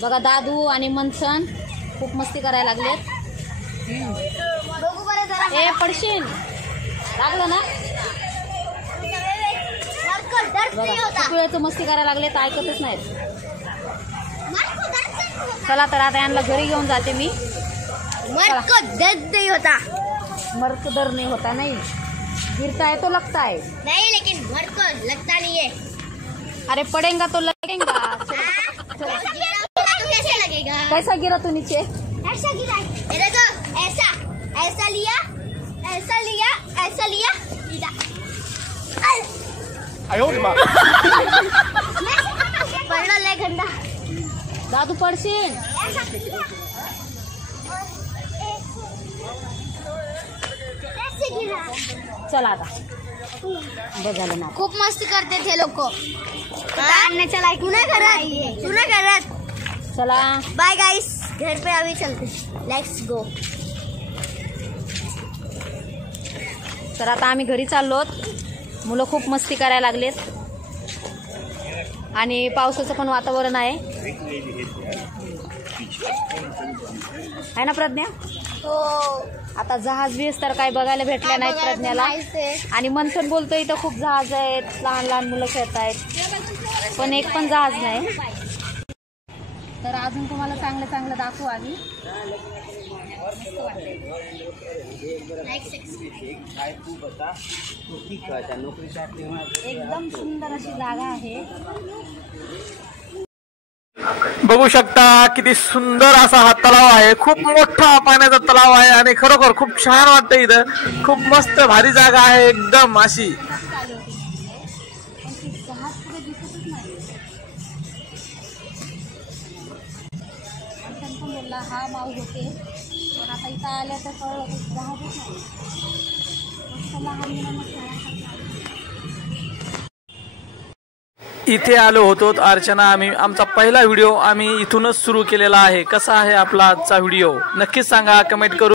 बघा दादू आणि मंथन खूप मस्ती करायला लागलेत. ए पडशील लागलं ना. खूप वेळेचं मस्ती करायला लागले तर ऐकतच नाहीत. चला तर आता यांना घरी घेऊन जाते मी. मर्क दर नहीं होता नहीं, गिरता है तो लगता है नहीं, लेकिन मर्क लगता नहीं है. अरे पड़ेगा तो लगेगा. कैसे लगेगा? कैसा गिरा तू नीचे? ऐसा गिरा. देखो ऐसा ऐसा लिया ऐसा लिया ऐसा लिया. पडला लय गंदा. दादू पडशील. चला आता बस झालं ना. खूप मस्ती करते थे लोक. आणण्याच्या लायक तू नाही करत. चला बाय गाइस, घर पे अभी चलते. Let's go. तर आता आम्ही घरी चाललोत. मुलं खूप मस्ती करायला लागलेत आणि पावसाचं पण वातावरण आहे ना प्रज्ञा. हो. आता जहाज बीज तर काही बघायला भेटल्या नाहीत प्रज्ञाला. आणि मंथन बोलतोय इथं खूप जहाज आहेत, लहान लहान मुलं खेळत आहेत, पण एक पण जहाज नाही. तर अजून तुम्हाला चांगलं चांगलं दाखवू आम्ही. एकदम सुंदर अशी जागा आहे. बघू शकता किती सुंदर असा हा तलाव आहे. खूप मोठा पाण्याचा तलाव आहे आणि खरोखर खूप छान वाटतं इथं. खूप मस्त भारी जागा आहे एकदम अशी. हा माऊ होते पण आता इथं आल्या तर जहाजच नाही. इथे आलो होतो अर्चना. आमचा पहिला व्हिडिओ आम्ही इथूनच सुरू केलेला आहे. कसा आहे आपला आजचा व्हिडिओ नक्कीच सांगा कमेंट करून.